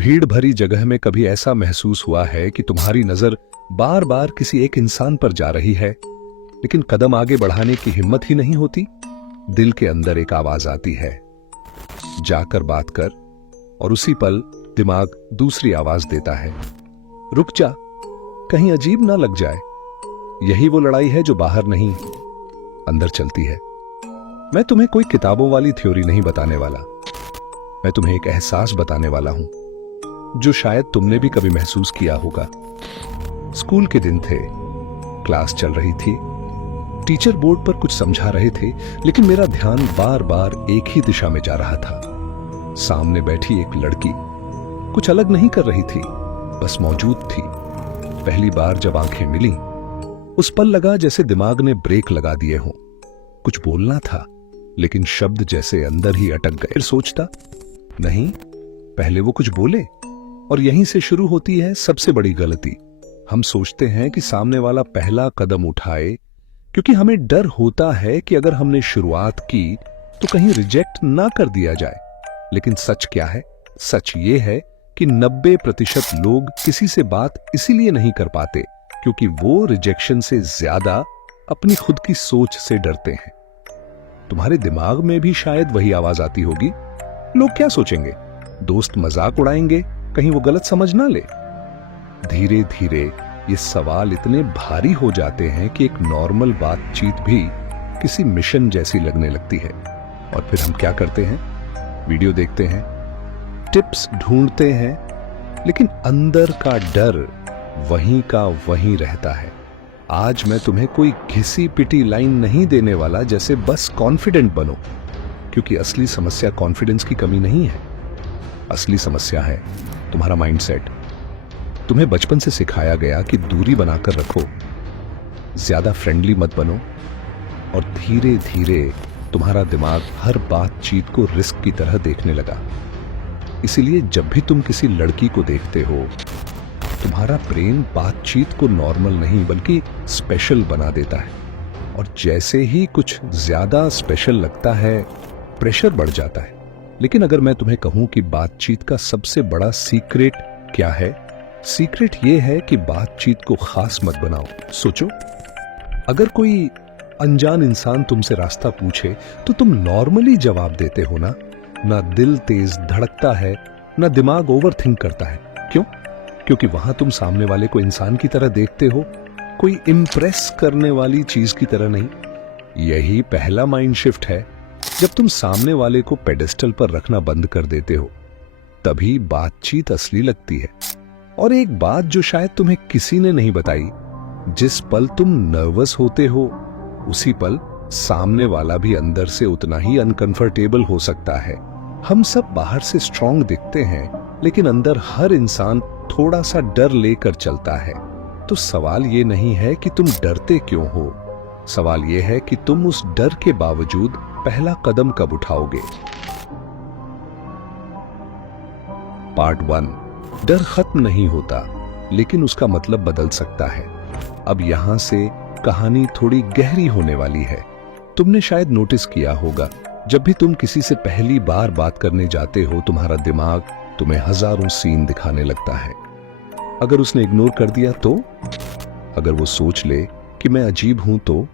भीड़ भरी जगह में कभी ऐसा महसूस हुआ है कि तुम्हारी नजर बार बार किसी एक इंसान पर जा रही है, लेकिन कदम आगे बढ़ाने की हिम्मत ही नहीं होती। दिल के अंदर एक आवाज आती है, जाकर बात कर, और उसी पल दिमाग दूसरी आवाज देता है, रुक जा, कहीं अजीब ना लग जाए। यही वो लड़ाई है जो बाहर नहीं, अंदर चलती है। मैं तुम्हें कोई किताबों वाली थ्योरी नहीं बताने वाला, मैं तुम्हें एक एहसास बताने वाला हूं जो शायद तुमने भी कभी महसूस किया होगा। स्कूल के दिन थे, क्लास चल रही थी, टीचर बोर्ड पर कुछ समझा रहे थे, लेकिन मेरा ध्यान बार बार एक ही दिशा में जा रहा था। सामने बैठी एक लड़की कुछ अलग नहीं कर रही थी, बस मौजूद थी। पहली बार जब आंखें मिली, उस पल लगा जैसे दिमाग ने ब्रेक लगा दिए हों। कुछ बोलना था, लेकिन शब्द जैसे अंदर ही अटक गए। फिर सोचता, नहीं, पहले वो कुछ बोले। और यहीं से शुरू होती है सबसे बड़ी गलती। हम सोचते हैं कि सामने वाला पहला कदम उठाए, क्योंकि हमें डर होता है कि अगर हमने शुरुआत की तो कहीं रिजेक्ट ना कर दिया जाए। लेकिन सच क्या है? सच ये है कि 90% लोग किसी से बात इसीलिए नहीं कर पाते क्योंकि वो रिजेक्शन से ज्यादा अपनी खुद की सोच से डरते हैं। तुम्हारे दिमाग में भी शायद वही आवाज आती होगी, लोग क्या सोचेंगे, दोस्त मजाक उड़ाएंगे, कहीं वो गलत समझ ना ले। धीरे धीरे ये सवाल इतने भारी हो जाते हैं कि एक नॉर्मल बातचीत भी किसी मिशन जैसी लगने लगती है। और फिर हम क्या करते हैं? वीडियो देखते हैं, टिप्स ढूंढते हैं, लेकिन अंदर का डर वहीं का वहीं रहता है। आज मैं तुम्हें कोई घिसी पिटी लाइन नहीं देने वाला, जैसे बस कॉन्फिडेंट बनो, क्योंकि असली समस्या कॉन्फिडेंस की कमी नहीं है। असली समस्या है तुम्हारा माइंडसेट। तुम्हें बचपन से सिखाया गया कि दूरी बनाकर रखो, ज्यादा फ्रेंडली मत बनो, और धीरे धीरे तुम्हारा दिमाग हर बातचीत को रिस्क की तरह देखने लगा। इसीलिए जब भी तुम किसी लड़की को देखते हो, तुम्हारा ब्रेन बातचीत को नॉर्मल नहीं बल्कि स्पेशल बना देता है। और जैसे ही कुछ ज्यादा स्पेशल लगता है, प्रेशर बढ़ जाता है। लेकिन अगर मैं तुम्हें कहूं कि बातचीत का सबसे बड़ा सीक्रेट क्या है? सीक्रेट ये है कि बातचीत को खास मत बनाओ। सोचो, अगर कोई अनजान इंसान तुमसे रास्ता पूछे तो तुम नॉर्मली जवाब देते हो ना दिल तेज धड़कता है, ना दिमाग ओवरथिंक करता है। क्यों? क्योंकि वहां तुम सामने वाले को इंसान की तरह देखते हो, कोई इंप्रेस करने वाली चीज की तरह नहीं। यही पहला माइंड शिफ्ट है। जब तुम सामने वाले को पेडेस्टल पर रखना बंद कर देते हो, तभी बातचीत असली लगती है। और एक बात जो शायद तुम्हें किसी ने नहीं बताई, जिस पल तुम नर्वस होते हो, उसी पल सामने वाला भी अंदर से उतना ही अनकंफर्टेबल हो सकता है। हम सब बाहर से स्ट्रांग दिखते हैं, लेकिन अंदर हर इंसान थोड़ा सा डर लेकर चलता है। तो सवाल ये नहीं है कि तुम डरते क्यों हो, सवाल ये है कि तुम उस डर के बावजूद पहला कदम कब उठाओगे। पार्ट 1, डर खत्म नहीं होता, लेकिन उसका मतलब बदल सकता है। अब यहां से कहानी थोड़ी गहरी होने वाली है। तुमने शायद नोटिस किया होगा, जब भी तुम किसी से पहली बार बात करने जाते हो, तुम्हारा दिमाग तुम्हें हजारों सीन दिखाने लगता है। अगर उसने इग्नोर कर दिया तो, अगर वो सोच ले कि मैं अजीब हूं तो,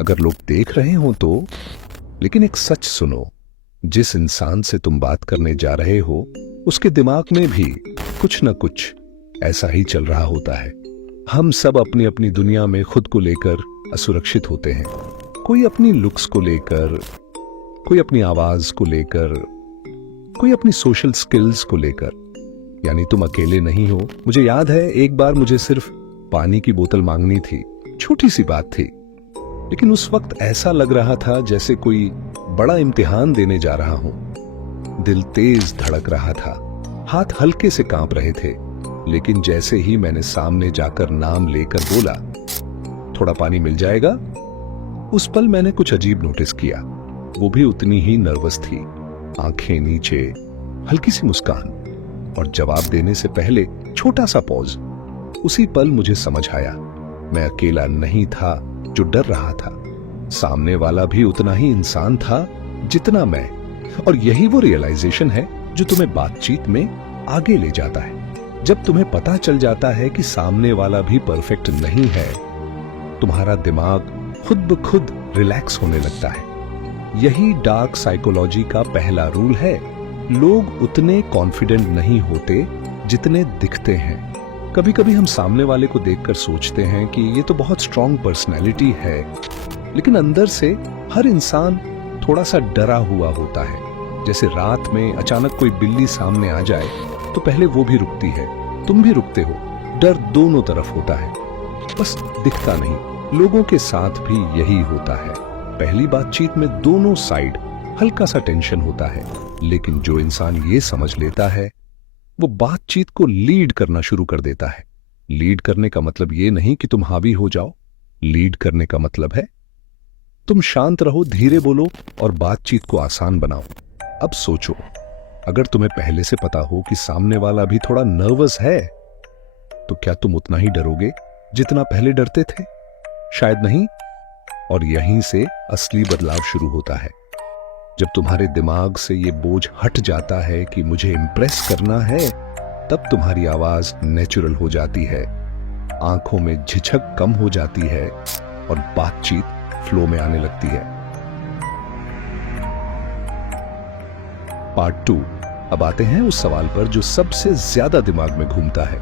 अगर लोग देख रहे हो तो। लेकिन एक सच सुनो, जिस इंसान से तुम बात करने जा रहे हो, उसके दिमाग में भी कुछ न कुछ ऐसा ही चल रहा होता है। हम सब अपनी अपनी दुनिया में खुद को लेकर असुरक्षित होते हैं। कोई अपनी लुक्स को लेकर, कोई अपनी आवाज को लेकर, कोई अपनी सोशल स्किल्स को लेकर। यानी तुम अकेले नहीं हो। मुझे याद है, एक बार मुझे सिर्फ पानी की बोतल मांगनी थी, छोटी सी बात थी, लेकिन उस वक्त ऐसा लग रहा था जैसे कोई बड़ा इम्तिहान देने जा रहा हूं। दिल तेज धड़क रहा था, हाथ हल्के से कांप रहे थे। लेकिन जैसे ही मैंने सामने जाकर नाम लेकर बोला, थोड़ा पानी मिल जाएगा, उस पल मैंने कुछ अजीब नोटिस किया। वो भी उतनी ही नर्वस थी, आंखें नीचे, हल्की सी मुस्कान, और जवाब देने से पहले छोटा सा पॉज। उसी पल मुझे समझ आया, मैं अकेला नहीं था जो डर रहा था। सामने वाला भी उतना ही इंसान था जितना मैं। और यही वो रियलाइजेशन है जो तुम्हें बातचीत में आगे ले जाता है। जब तुम्हें पता चल जाता है कि सामने वाला भी परफेक्ट नहीं है, तुम्हारा दिमाग खुद ब खुद रिलैक्स होने लगता है। यही डार्क साइकोलॉजी का पहला रूल है। लोग उतने कॉन्फिडेंट नहीं होते जितने दिखते हैं। कभी कभी हम सामने वाले को देखकर सोचते हैं कि ये तो बहुत स्ट्रांग पर्सनैलिटी है, लेकिन अंदर से हर इंसान थोड़ा सा डरा हुआ होता है। जैसे रात में अचानक कोई बिल्ली सामने आ जाए तो पहले वो भी रुकती है, तुम भी रुकते हो। डर दोनों तरफ होता है, बस दिखता नहीं। लोगों के साथ भी यही होता है। पहली बातचीत में दोनों साइड हल्का सा टेंशन होता है, लेकिन जो इंसान ये समझ लेता है वो बातचीत को लीड करना शुरू कर देता है। लीड करने का मतलब ये नहीं कि तुम हावी हो जाओ। लीड करने का मतलब है तुम शांत रहो, धीरे बोलो और बातचीत को आसान बनाओ। अब सोचो, अगर तुम्हें पहले से पता हो कि सामने वाला भी थोड़ा नर्वस है, तो क्या तुम उतना ही डरोगे जितना पहले डरते थे? शायद नहीं। और यहीं से असली बदलाव शुरू होता है। जब तुम्हारे दिमाग से ये बोझ हट जाता है कि मुझे इंप्रेस करना है, तब तुम्हारी आवाज नेचुरल हो जाती है, आंखों में झिझक कम हो जाती है और बातचीत फ्लो में आने लगती है। पार्ट 2। अब आते हैं उस सवाल पर जो सबसे ज्यादा दिमाग में घूमता है।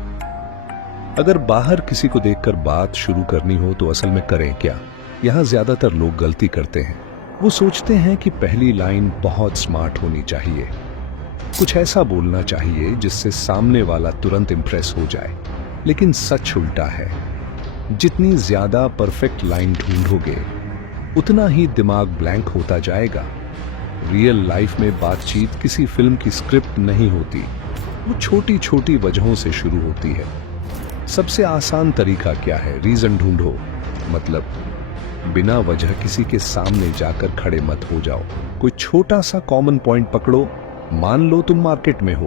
अगर बाहर किसी को देखकर बात शुरू करनी हो तो असल में करें क्या? यहां ज्यादातर लोग गलती करते हैं। वो सोचते हैं कि पहली लाइन बहुत स्मार्ट होनी चाहिए, कुछ ऐसा बोलना चाहिए जिससे सामने वाला तुरंत इंप्रेस हो जाए। लेकिन सच उल्टा है। जितनी ज्यादा परफेक्ट लाइन ढूंढोगे, उतना ही दिमाग ब्लैंक होता जाएगा। रियल लाइफ में बातचीत किसी फिल्म की स्क्रिप्ट नहीं होती, वो छोटी छोटी वजहों से शुरू होती है। सबसे आसान तरीका क्या है? रीजन ढूंढो। मतलब बिना वजह किसी के सामने जाकर खड़े मत हो जाओ। कोई छोटा सा कॉमन पॉइंट पकड़ो। मान लो तुम मार्केट में हो,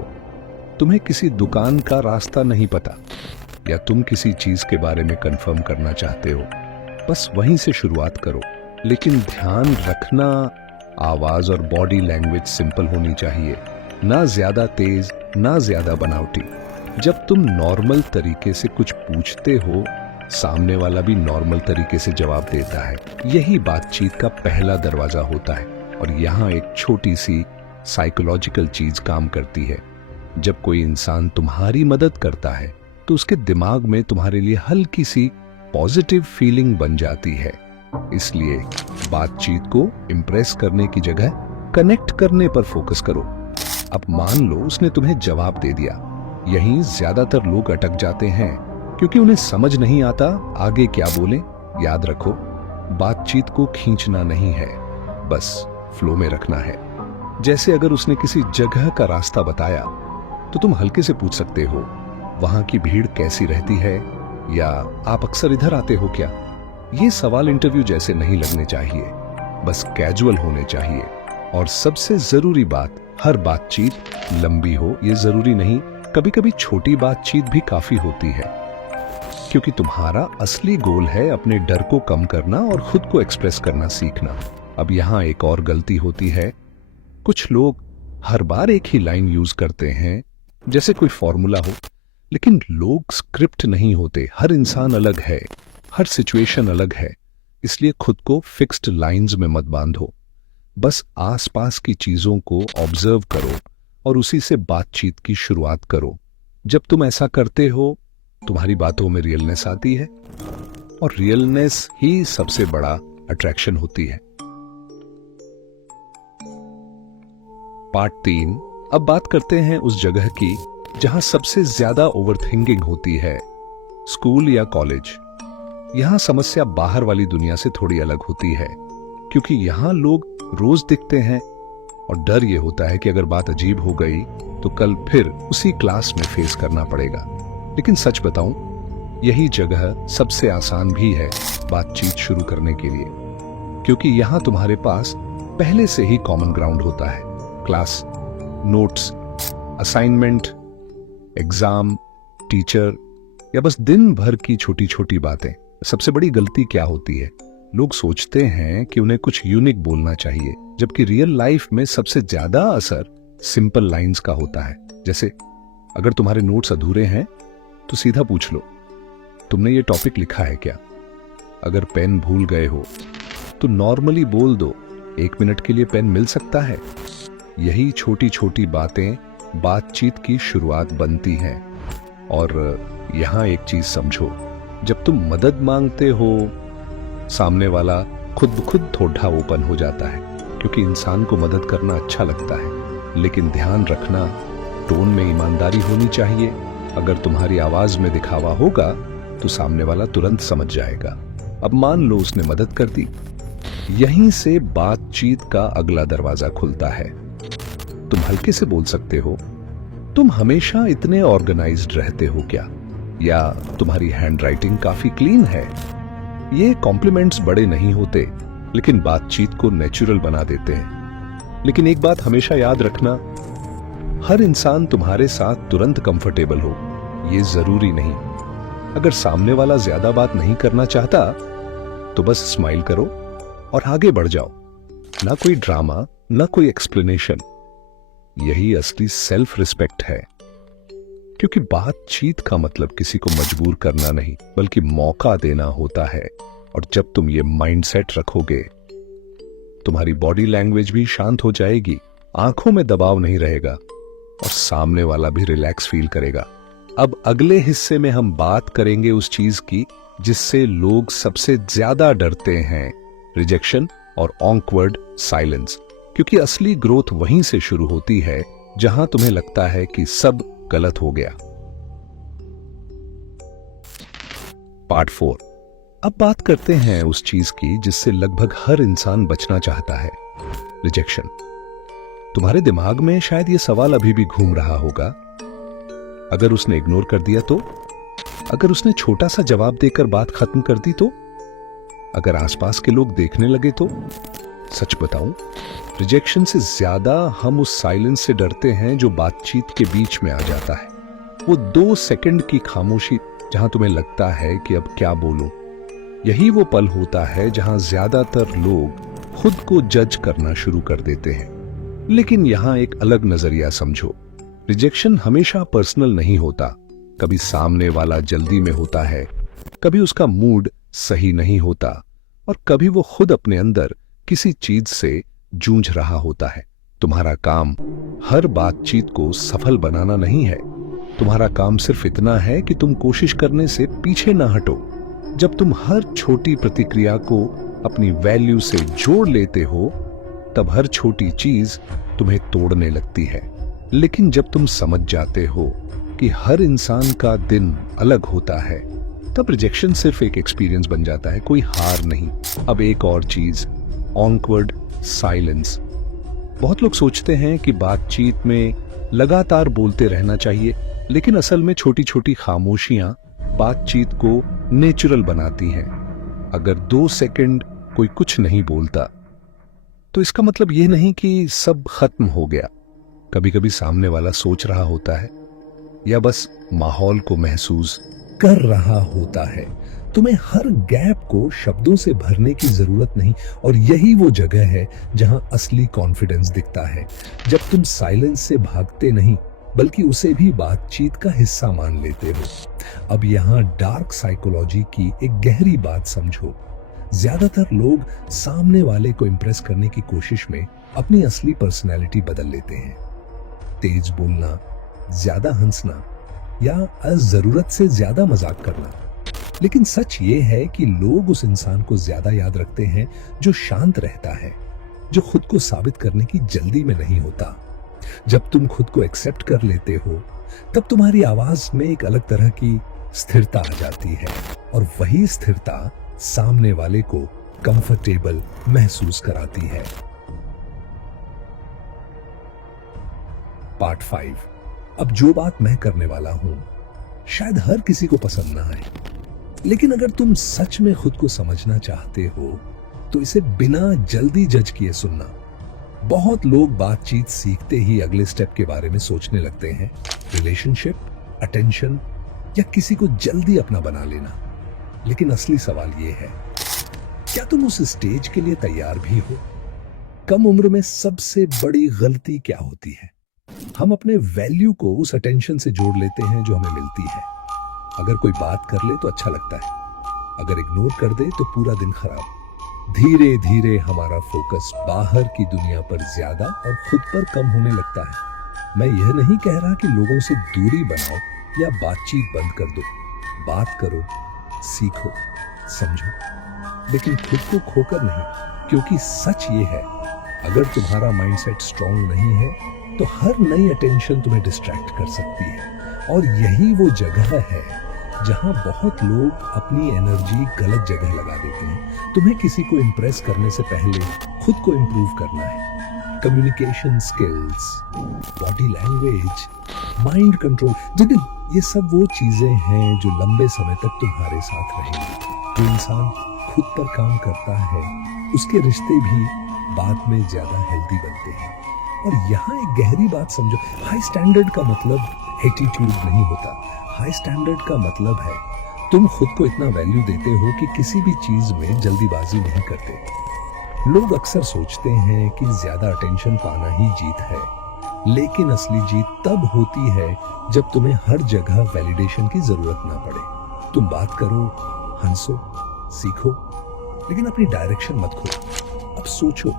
तुम्हें किसी दुकान का रास्ता नहीं पता, या तुम किसी चीज के बारे में कंफर्म करना चाहते हो। बस वहीं से शुरुआत करो। लेकिन ध्यान रखना, आवाज और बॉडी लैंग्वेज सिंपल होनी चाहिए, ना ज्यादा तेज ना ज्यादा बनावटी। जब तुम नॉर्मल तरीके से कुछ पूछते हो, सामने वाला भी नॉर्मल तरीके से जवाब देता है। यही बातचीत का पहला दरवाजा होता है। और यहाँ एक छोटी सी साइकोलॉजिकल चीज काम करती है। जब कोई इंसान तुम्हारी मदद करता है तो उसके दिमाग में तुम्हारे लिए हल्की सी पॉजिटिव फीलिंग बन जाती है। इसलिए बातचीत को इंप्रेस करने की जगह कनेक्ट करने पर फोकस करो। अब मान लो उसने तुम्हें जवाब दे दिया। यहीं ज्यादातर लोग अटक जाते हैं, क्योंकि उन्हें समझ नहीं आता आगे क्या बोलें। याद रखो, बातचीत को खींचना नहीं है, बस फ्लो में रखना है। जैसे अगर उसने किसी जगह का रास्ता बताया तो तुम हल्के से पूछ सकते हो, वहां की भीड़ कैसी रहती है, या आप अक्सर इधर आते हो क्या? ये सवाल इंटरव्यू जैसे नहीं लगने चाहिए, बस कैजुअल होने चाहिए। और सबसे जरूरी बात, हर बातचीत लंबी हो ये जरूरी नहीं। कभी कभी छोटी बातचीत भी काफी होती है, क्योंकि तुम्हारा असली गोल है अपने डर को कम करना और खुद को एक्सप्रेस करना सीखना। अब यहाँ एक और गलती होती है। कुछ लोग हर बार एक ही लाइन यूज करते हैं, जैसे कोई फॉर्मूला हो। लेकिन लोग स्क्रिप्ट नहीं होते। हर इंसान अलग है, हर सिचुएशन अलग है। इसलिए खुद को फिक्स्ड लाइंस में मत बांधो। बस आसपास की चीजों को ऑब्जर्व करो और उसी से बातचीत की शुरुआत करो। जब तुम ऐसा करते हो, तुम्हारी बातों में रियलनेस आती है, और रियलनेस ही सबसे बड़ा अट्रैक्शन होती है। पार्ट 3। अब बात करते हैं उस जगह की जहां सबसे ज्यादा ओवरथिंकिंग होती है, स्कूल या कॉलेज। यहां समस्या बाहर वाली दुनिया से थोड़ी अलग होती है, क्योंकि यहां लोग रोज दिखते हैं और डर यह होता है कि अगर बात अजीब हो गई तो कल फिर उसी क्लास में फेस करना पड़ेगा। लेकिन सच बताऊं, यही जगह सबसे आसान भी है बातचीत शुरू करने के लिए, क्योंकि यहां तुम्हारे पास पहले से ही कॉमन ग्राउंड होता है। Class, notes, assignment, exam, teacher, या बस दिन भर की छोटी छोटी बातें। सबसे बड़ी गलती क्या होती है? लोग सोचते हैं कि उन्हें कुछ यूनिक बोलना चाहिए, जबकि रियल लाइफ में सबसे ज्यादा असर सिंपल लाइंस का होता है। जैसे, अगर तुम्हारे नोट्स अधूरे हैं तो सीधा पूछ लो, तुमने ये टॉपिक लिखा है क्या? अगर पेन भूल गए हो तो नॉर्मली बोल दो, 1 मिनट के लिए पेन मिल सकता है? यही छोटी छोटी बातें बातचीत की शुरुआत बनती हैं। और यहां एक चीज समझो, जब तुम मदद मांगते हो, सामने वाला खुद ब खुद थोड़ा ओपन हो जाता है, क्योंकि इंसान को मदद करना अच्छा लगता है। लेकिन ध्यान रखना, टोन में ईमानदारी होनी चाहिए। अगर तुम्हारी आवाज में दिखावा होगा तो सामने वाला तुरंत समझ जाएगा। अब मान लो उसने मदद कर दी, यहीं से बातचीत का अगला दरवाजा खुलता है। तुम हल्के से बोल सकते हो, तुम हमेशा इतने ऑर्गेनाइज्ड रहते हो क्या? या तुम्हारी हैंडराइटिंग काफी क्लीन है। ये कॉम्प्लीमेंट्स बड़े नहीं होते, लेकिन बातचीत को नेचुरल बना देते हैं। लेकिन एक बात हमेशा याद रखना, हर इंसान तुम्हारे साथ तुरंत कंफर्टेबल हो, ये जरूरी नहीं। अगर सामने वाला ज्यादा बात नहीं करना चाहता तो बस स्माइल करो और आगे बढ़ जाओ। ना कोई ड्रामा, ना कोई एक्सप्लेनेशन। यही असली सेल्फ रिस्पेक्ट है, क्योंकि बातचीत का मतलब किसी को मजबूर करना नहीं, बल्कि मौका देना होता है। और जब तुम ये माइंडसेट रखोगे, तुम्हारी बॉडी लैंग्वेज भी शांत हो जाएगी, आंखों में दबाव नहीं रहेगा और सामने वाला भी रिलैक्स फील करेगा। अब अगले हिस्से में हम बात करेंगे उस चीज की जिससे लोग सबसे ज्यादा डरते हैं, रिजेक्शन और ऑकवर्ड साइलेंस। क्योंकि असली ग्रोथ वहीं से शुरू होती है जहां तुम्हें लगता है कि सब गलत हो गया। पार्ट 4। अब बात करते हैं उस चीज की जिससे लगभग हर इंसान बचना चाहता है, रिजेक्शन। तुम्हारे दिमाग में शायद यह सवाल अभी भी घूम रहा होगा, अगर उसने इग्नोर कर दिया तो? अगर उसने छोटा सा जवाब देकर बात खत्म कर दी तो? अगर आसपास के लोग देखने लगे तो? सच बताऊं, रिजेक्शन से ज्यादा हम उस साइलेंस से डरते हैं जो बातचीत के बीच में आ जाता है। वो 2 सेकंड की खामोशी जहां तुम्हें लगता है कि अब क्या बोलूं। यही वो पल होता है जहां ज्यादातर लोग खुद को जज करना शुरू कर देते हैं। लेकिन यहां एक अलग नजरिया समझो, रिजेक्शन हमेशा पर्सनल नहीं होता। कभी सामने वाला जल्दी में होता है, कभी उसका मूड सही नहीं होता, और कभी वो खुद अपने अंदर किसी चीज से जूझ रहा होता है। तुम्हारा काम हर बातचीत को सफल बनाना नहीं है। तुम्हारा काम सिर्फ इतना है कि तुम कोशिश करने से पीछे ना हटो। जब तुम हर छोटी प्रतिक्रिया को अपनी वैल्यू से जोड़ लेते हो, तब हर छोटी चीज तुम्हें तोड़ने लगती है। लेकिन जब तुम समझ जाते हो कि हर इंसान का दिन अलग होता है, तब रिजेक्शन सिर्फ एक एक्सपीरियंस बन जाता है, कोई हार नहीं। अब एक और चीज, ऑकवर्ड साइलेंस। बहुत लोग सोचते हैं कि बातचीत में लगातार बोलते रहना चाहिए, लेकिन असल में छोटी छोटी खामोशियां बातचीत को नेचुरल बनाती हैं। अगर 2 सेकंड कोई कुछ नहीं बोलता तो इसका मतलब यह नहीं कि सब खत्म हो गया। कभी कभी सामने वाला सोच रहा होता है या बस माहौल को महसूस कर रहा होता है। तुम्हें हर गैप को शब्दों से भरने की जरूरत नहीं, और यही वो जगह है जहां असली कॉन्फिडेंस दिखता है। जब तुम साइलेंस से भागते नहीं, बल्कि उसे भी बातचीत का हिस्सा मान लेते हो। अब यहां डार्क साइकोलॉजी की एक गहरी बात समझो। ज्यादातर लोग सामने वाले को इंप्रेस करने की कोशिश में अपनी असली पर्सनैलिटी बदल लेते हैं। तेज बोलना, ज्यादा हंसना, या जरूरत से ज्यादा मजाक करना। लेकिन सच ये है कि लोग उस इंसान को ज्यादा याद रखते हैं जो शांत रहता है, जो खुद को साबित करने की जल्दी में नहीं होता। जब तुम खुद को एक्सेप्ट कर लेते हो, तब तुम्हारी आवाज में एक अलग तरह की स्थिरता आ जाती है, और वही स्थिरता सामने वाले को कंफर्टेबल महसूस कराती है। पार्ट 5। अब जो बात मैं करने वाला हूं शायद हर किसी को पसंद ना आए, लेकिन अगर तुम सच में खुद को समझना चाहते हो तो इसे बिना जल्दी जज किए सुनना। बहुत लोग बातचीत सीखते ही अगले स्टेप के बारे में सोचने लगते हैं, रिलेशनशिप, अटेंशन, या किसी को जल्दी अपना बना लेना। लेकिन असली सवाल यह है, क्या तुम उस स्टेज के लिए तैयार भी हो? कम उम्र में सबसे बड़ी गलती क्या होती है? हम अपने वैल्यू को उस अटेंशन से जोड़ लेते हैं जो हमें मिलती है। अगर कोई बात कर ले तो अच्छा लगता है, अगर इग्नोर कर दे तो पूरा दिन खराब। धीरे धीरे हमारा फोकस बाहर की दुनिया पर ज्यादा और खुद पर कम होने लगता है। मैं यह नहीं कह रहा कि लोगों से दूरी बनाओ या बातचीत बंद कर दो। बात करो, सीखो, समझो, लेकिन खुद को खोकर नहीं। क्योंकि सच ये है, अगर तुम्हारा माइंडसेट स्ट्रांग नहीं है तो हर नई अटेंशन तुम्हें डिस्ट्रैक्ट कर सकती है। और यही वो जगह है जहां बहुत लोग अपनी एनर्जी गलत जगह लगा देते हैं। तुम्हें किसी को इंप्रेस करने से पहले खुद को इंप्रूव करना है। Communication skills, body language, mind control, ये सब वो चीजें हैं जो लंबे समय तक तुम्हारे साथ रहेंगी। जो इंसान खुद पर काम करता है उसके रिश्ते भी बाद में ज्यादा हेल्दी बनते हैं। और यहाँ एक गहरी बात समझो, हाई स्टैंडर्ड का मतलब एटीट्यूड नहीं होता। हाई स्टैंडर्ड का मतलब है तुम खुद को इतना वैल्यू देते हो कि किसी भी चीज में जल्दीबाजी नहीं करते। लोग अक्सर सोचते हैं कि ज्यादा अटेंशन पाना ही जीत है, लेकिन असली जीत तब होती है जब तुम्हें हर जगह वैलिडेशन की जरूरत ना पड़े। तुम बात करो, हंसो, सीखो, लेकिन अपनी डायरेक्शन मत खो। अब सोचो,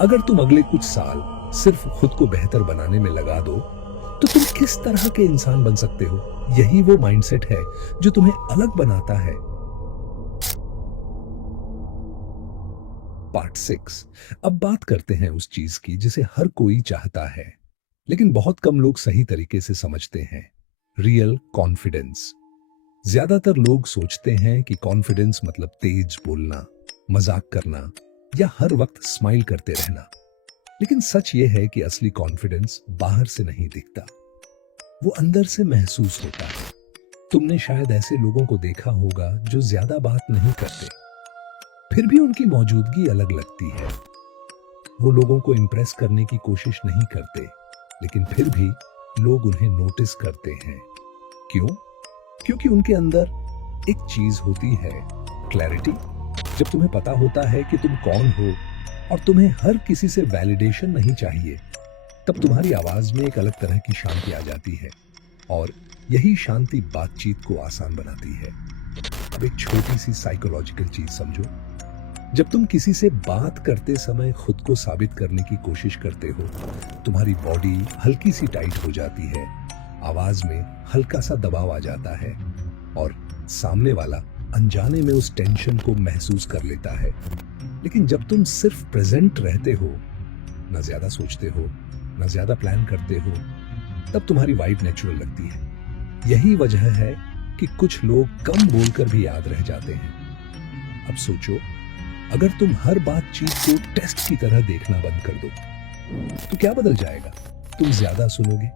अगर तुम अगले कुछ साल सिर्फ खुद को बेहतर बनाने में लगा दो तो तुम किस तरह के इंसान बन सकते हो? यही वो माइंडसेट है जो तुम्हें अलग बनाता है। पार्ट 6। अब बात करते हैं उस चीज की जिसे हर कोई चाहता है, लेकिन बहुत कम लोग सही तरीके से समझते हैं। Real confidence. ज्यादातर लोग सोचते हैं कि कॉन्फिडेंस मतलब तेज बोलना, मजाक करना या हर वक्त स्माइल करते रहना। लेकिन सच ये है कि असली कॉन्फिडेंस बाहर से नहीं दिखता, वो अंदर से महसूस होता है। तुमने शायद ऐसे लोगों को देखा होगा जो ज्यादा बात नहीं करते, फिर भी उनकी मौजूदगी अलग लगती है। वो लोगों को इंप्रेस करने की कोशिश नहीं करते, लेकिन फिर भी लोग उन्हें नोटिस करते हैं। क्यों? क्योंकि उनके अंदर एक चीज होती है, क्लैरिटी। जब तुम्हें पता होता है कि तुम कौन हो और तुम्हें हर किसी से वैलिडेशन नहीं चाहिए, तब तुम्हारी आवाज में एक अलग तरह की शांति आ जाती है, और यही शांति बातचीत को आसान बनाती है। अब एक छोटी सी साइकोलॉजिकल चीज समझो। जब तुम किसी से बात करते समय खुद को साबित करने की कोशिश करते हो, तुम्हारी बॉडी हल्की सी टाइट हो जाती है, आवाज में हल्का सा दबाव आ जाता है, और सामने वाला अनजाने में उस टेंशन को महसूस कर लेता है। लेकिन जब तुम सिर्फ प्रेजेंट रहते हो, ना ज्यादा सोचते हो, ना ज्यादा प्लान करते हो, तब तुम्हारी वाइब नेचुरल लगती है। यही वजह है कि कुछ लोग कम बोलकर भी याद रह जाते हैं। अब सोचो, अगर तुम हर बातचीत को टेस्ट की तरह देखना बंद कर दो, तो क्या बदल जाएगा? तुम ज्यादा सुनोगे,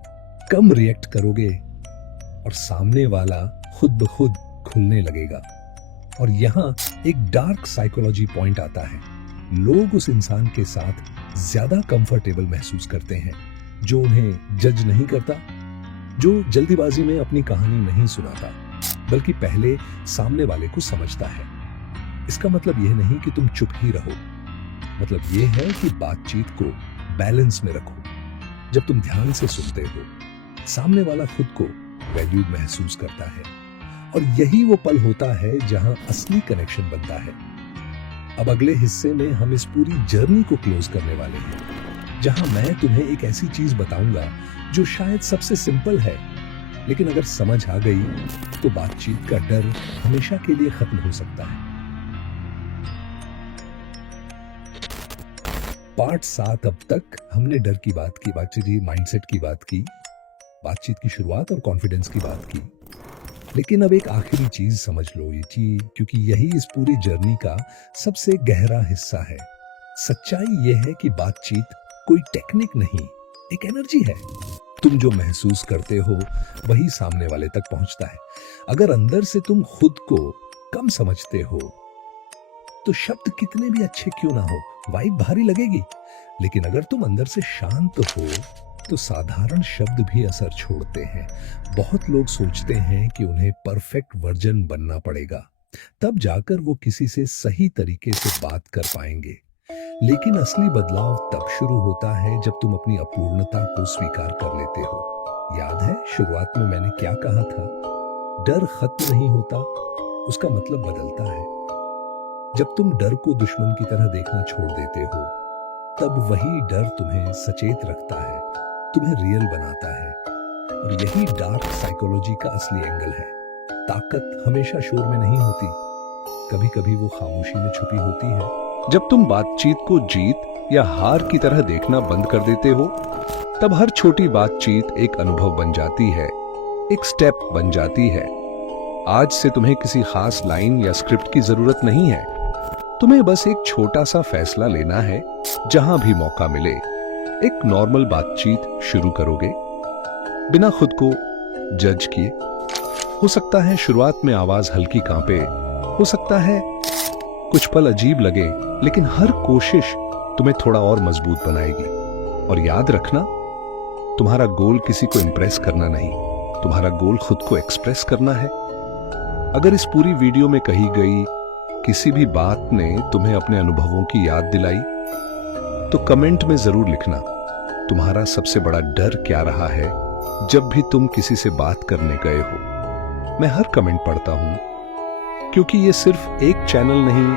कम रिएक्ट करोगे, और सामने वाला खुद ब खुद खुलने लगेगा। और यहाँ एक डार्क साइकोलॉजी पॉइंट आता है। लोग उस इंसान के साथ ज्यादा कंफर्टेबल महसूस करते हैं जो उन्हें जज नहीं करता, जो जल्दीबाजी में अपनी कहानी नहीं सुनाता, बल्कि पहले सामने वाले को समझता है। इसका मतलब यह नहीं कि तुम चुप ही रहो, मतलब यह है कि बातचीत को बैलेंस में रखो। जब तुम ध्यान से सुनते हो, सामने वाला खुद को वैल्यूड महसूस करता है, और यही वो पल होता है जहां असली कनेक्शन बनता है। अब अगले हिस्से में हम इस पूरी जर्नी को क्लोज करने वाले हैं, जहां मैं तुम्हें एक ऐसी चीज बताऊंगा जो शायद सबसे सिंपल है, लेकिन अगर समझ आ गई तो बातचीत का डर हमेशा के लिए खत्म हो सकता है। पार्ट 7। अब तक हमने डर की बात की, बातचीत माइंडसेट की बात की, बातचीत की शुरुआत और कॉन्फिडेंस की बात की। लेकिन अब एक आखिरी चीज समझ लो, ये चीज, क्योंकि यही इस पूरी जर्नी का सबसे गहरा हिस्सा है। सच्चाई यह है कि बातचीत कोई टेक्निक नहीं, एक एनर्जी है। तुम जो महसूस करते हो वही सामने वाले तक पहुंचता है। अगर अंदर से तुम खुद को कम समझते हो तो शब्द कितने भी अच्छे क्यों ना हो, वाइब भारी लगेगी। लेकिन अगर तुम अंदर से शांत हो तो साधारण शब्द भी असर छोड़ते हैं। बहुत लोग सोचते हैं कि उन्हें परफेक्ट वर्जन बनना पड़ेगा, तब जाकर वो किसी से सही तरीके से बात कर पाएंगे। लेकिन असली बदलाव तब शुरू होता है जब तुम अपनी अपूर्णता को स्वीकार कर लेते हो। याद है शुरुआत में मैंने क्या कहा था? डर खत्म नहीं होता, उसका मतलब बदलता है। जब तुम डर को दुश्मन की तरह देखना छोड़ देते हो, तब वही डर तुम्हें सचेत रखता है, तुम्हें रियल बनाता है। और यही डार्क साइकोलॉजी का असली एंगल है। ताकत हमेशा शोर में नहीं होती, कभी कभी वो खामोशी में छुपी होती है। जब तुम बातचीत को जीत या हार की तरह देखना बंद कर देते हो, तब हर छोटी बातचीत एक अनुभव बन जाती है, एक स्टेप बन जाती है। आज से तुम्हें किसी खास लाइन या स्क्रिप्ट की जरूरत नहीं है। तुम्हें बस एक छोटा सा फैसला लेना है। जहां भी मौका मिले एक नॉर्मल बातचीत शुरू करोगे, बिना खुद को जज किए। हो सकता है शुरुआत में आवाज हल्की कांपे, हो सकता है कुछ पल अजीब लगे, लेकिन हर कोशिश तुम्हें थोड़ा और मजबूत बनाएगी। और याद रखना, तुम्हारा गोल किसी को इंप्रेस करना नहीं, तुम्हारा गोल खुद को एक्सप्रेस करना है। अगर इस पूरी वीडियो में कही गई किसी भी बात ने तुम्हें अपने अनुभवों की याद दिलाई, तो कमेंट में जरूर लिखना तुम्हारा सबसे बड़ा डर क्या रहा है जब भी तुम किसी से बात करने गए हो। मैं हर कमेंट पढ़ता हूं, क्योंकि ये सिर्फ एक चैनल नहीं,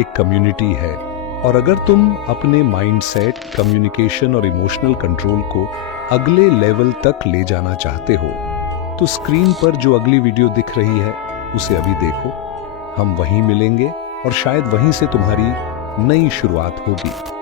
एक कम्युनिटी है। और अगर तुम अपने माइंडसेट, कम्युनिकेशन और इमोशनल कंट्रोल को अगले लेवल तक ले जाना चाहते हो, तो स्क्रीन पर जो अगली वीडियो दिख रही है उसे अभी देखो। हम वहीं मिलेंगे और शायद वहीं से तुम्हारी नई शुरुआत होगी।